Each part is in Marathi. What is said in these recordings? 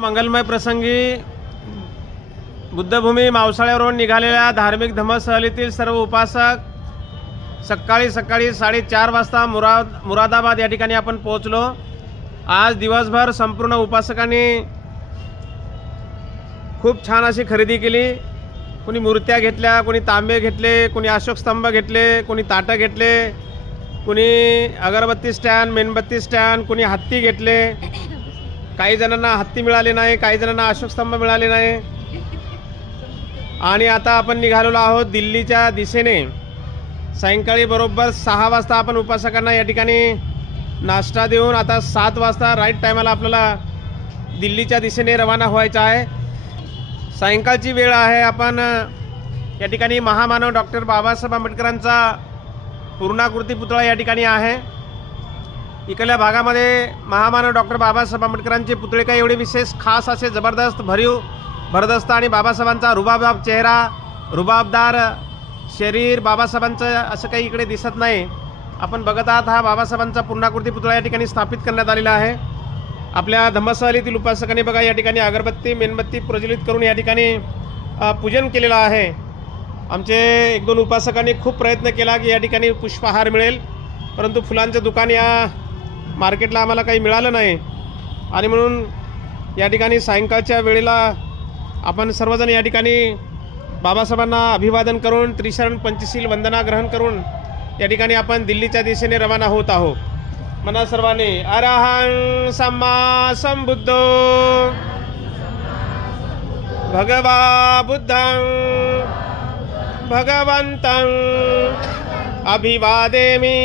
मंगलमय प्रसंगी बुद्धभूमी मावसाळ्यावरून निघालेल्या धार्मिक धम्मसहलीतील सर्व उपासक सकाळी 4:30 वाजता मुरादाबाद या ठिकाणी आपण पोहोचलो। आज दिवसभर संपूर्ण उपासकांनी खूप छान अशी खरेदी केली। कोणी मूर्त्या घेतल्या, कोणी तांबे घेतले, कोणी अशोक स्तंभ घेतले, कोणी ताटं घेतले, कोणी अगरबत्ती स्टँड, मेणबत्ती स्टँड, कोणी हत्ती घेतले। काही जणांना हत्ती मिळाले नाही, काही जणांना अशोक स्तंभ मिळाले नाही। आणि आता आपण निघालेलो आहोत दिल्लीच्या दिशेने। सायंकाळी बरोबर 6 वाजता आपण उपासकांना या ठिकाणी नाश्ता देऊन आता 7 वाजता राईट टायमाला आपल्याला दिल्लीच्या दिशेने रवाना व्हायचं आहे। सायंकाळची वेळ आहे। आपण या ठिकाणी महामानव डॉक्टर बाबासाहेब आंबेडकरांचा पूर्णाकृती पुतळा या ठिकाणी आहे। इकडल्या भागामध्ये महामानव डॉक्टर बाबासाहेब आंबेडकरांचे पुतळे काही एवढे विशेष खास असे जबरदस्त भरदस्त आणि बाबासाहेबांचा रुबाबदार चेहरा, रुबाबदार शरीर बाबासाहेबांचं असं काही इकडे दिसत नाही। आपण बघत आहात हा बाबासाहेबांचा पूर्णाकृती पुतळा या ठिकाणी स्थापित करण्यात आलेला आहे। आपल्या धम्मसहलीतील उपासकांनी बघा या ठिकाणी अगरबत्ती मेणबत्ती प्रज्वलित करून या ठिकाणी पूजन केलेलं आहे। आमचे 1-2 उपासकांनी खूप प्रयत्न केला की या ठिकाणी पुष्पहार मिळेल, परंतु फुलांचं दुकान या मार्केटला आम्हाला काही मिळालं नाही। आणि म्हणून या ठिकाणी सायंकाळच्या वेळेला आपण सर्वजण या ठिकाणी बाबासाहेबांना अभिवादन करून त्रिशरण पंचशील वंदना ग्रहण करून या ठिकाणी आपण दिल्लीच्या दिशेने रवाना होत आहोत। म्हणा सर्वांनी अरहं सम्मा संबुद्धो भगवा बुद्धं भगवन्तं अभिवादेमि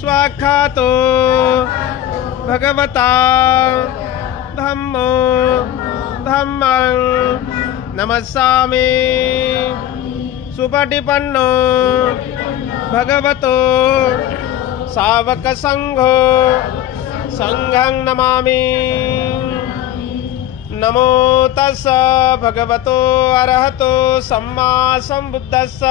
स्वाख्यातो भगवता धम्मो धम्मं नमस्सामि सुपटिपन्नो भगवतो सावक संघो संघं नमामि। नमो तस् भगवतो अरहतो सम्मा संबुद्धस्स।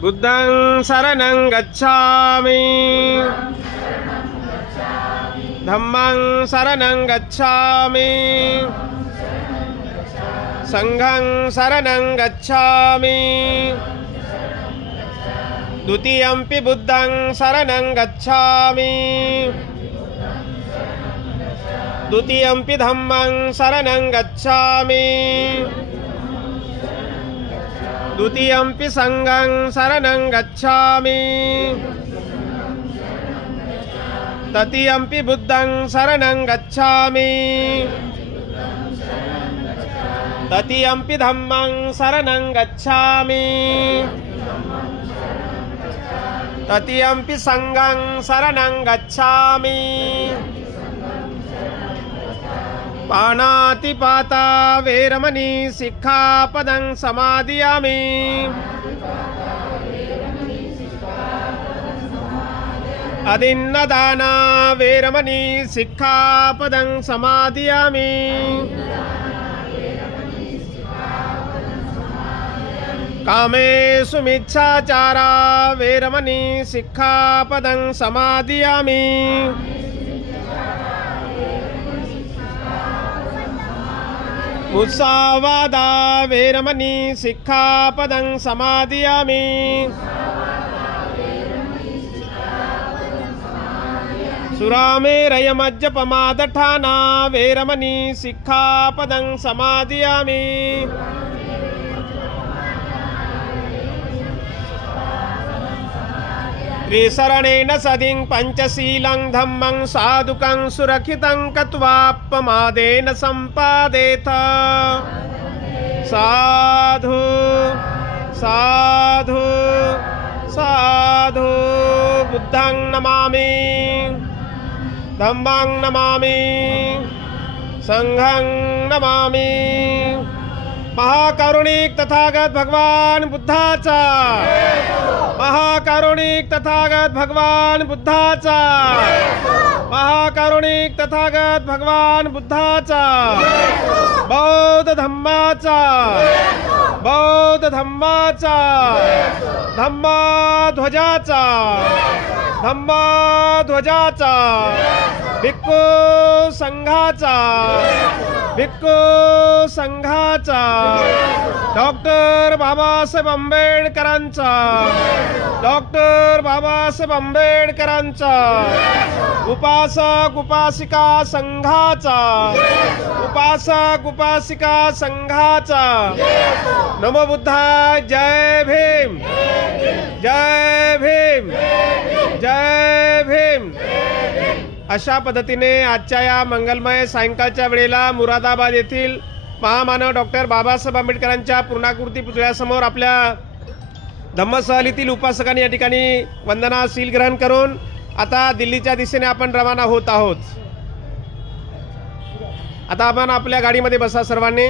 बुद्धं शरणं गच्छामि, धम्मं शरणं गच्छामि, संघं शरणं गच्छामि, द्वितीयंपि बुद्धं शरणं गच्छामि, द्वितीयंपि धम्मं शरणं गच्छामि, द्वितीयंपि संघं शरणं गच्छामि, तृतीयंपि बुद्धं शरणं गच्छामि, तृतीयंपि धम्मं शरणं गच्छामि, तृतीयंपि संघं शरणं गच्छामि। पाणातिपाता वेरमणि सिक्खापदं समादियामि। अदिन्नदाना वेरमणि सिक्खापदं समादियामि। कामेषु मिच्छाचारा वेरमणि सिक्खापदं समादियामि। मुसावादा वेरमणि सिक्खापदं समादियामि। सुरामेरयमज्जपमादठाना वेरमणि सिक्खापदं समादियामि। त्रिशरणेन सदिं पंचशीलं धम्मं साधुकं सुरक्षितं कत्वापमादेन सम्पादेत। साधु साधु साधु। बुद्धं नमामि, धम्मं नमामि, संघं नमामि, महाकारुणिक तथागत भगवान बुद्धाचा, महाकारुणिक तथागत भगवान बुद्धाचा, महाकारुणिक तथागत भगवान बुद्धाचा, बौद्ध धम्माचा, बौद्ध धम्माचा, धम्मध्वजाचा, धम्मध्वजाचा, भिक्खू संघाचा, भिक्खू संघाचा, डॉक्टर बाबासाहेब आंबेडकरांचा, डॉक्टर बाबासाहेब आंबेडकरांचा, उपासक उपासिका संघाचा, उपासक उपासिका संघाचा, नमो बुद्धाय, जय भीम, जय भीम, जय भीम. अशा पद्धतीने आजच्या या मंगलमय सायंकाळच्या वेळेला मुरादाबाद येथील महामानव डॉक्टर बाबासाहेब आंबेडकरांच्या पूर्णाकृती पुतळ्यासमोर आपल्या धम्मसहलीतील उपासकांनी या ठिकाणी वंदना शील ग्रहण करून आता दिल्लीच्या दिशेने आपण रवाना होत आहोत. आता आपण आपल्या गाडीमध्ये बसा सर्वांनी.